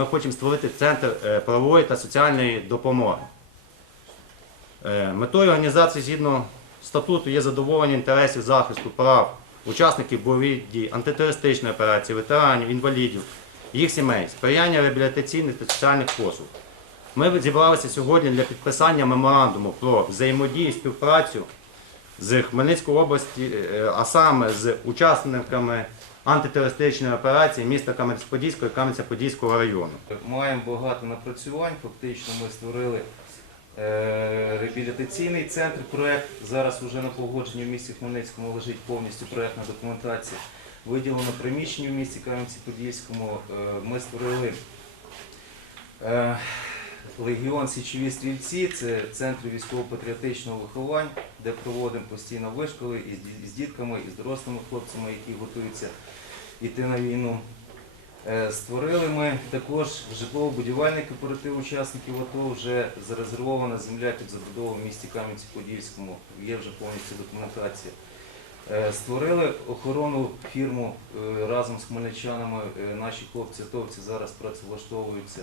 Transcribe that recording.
ми хочемо створити центр е, правової та соціальної допомоги. Е, Метою організації згідно статуту є задоволення інтересів захисту прав учасників бойових дій, антитерористичної операції, ветеранів, інвалідів, їх сімей, сприяння реабілітаційних та соціальних послуг. Ми зібралися сьогодні для підписання меморандуму про взаємодію співпрацю з Хмельницької області, е, а саме з учасниками антитерористичної операції міста Кам'янець-Подільського і Кам'янця-Подільського району. Маємо багато напрацювань. Фактично ми створили е, реабілітаційний центр. Проект зараз вже на погодженні в місті Хмельницькому лежить повністю проектна документація. Виділено приміщення в місті Кам'янці-Подільському. Е, Ми створили е, Легіон Січові стрільці, це центр військово-патріотичного виховання, де проводимо постійно вишколи із дітками, і з дорослими хлопцями, які готуються йти на війну. Е, Створили ми також житлово-будівельний кооператив учасників АТО, вже зарезервована земля під забудову в місті Кам'янці-Подільському, є вже повністю документація. Е, Створили охоронну фірму е, разом з хмельничанами. Наші хлопці-атовці зараз працевлаштовуються.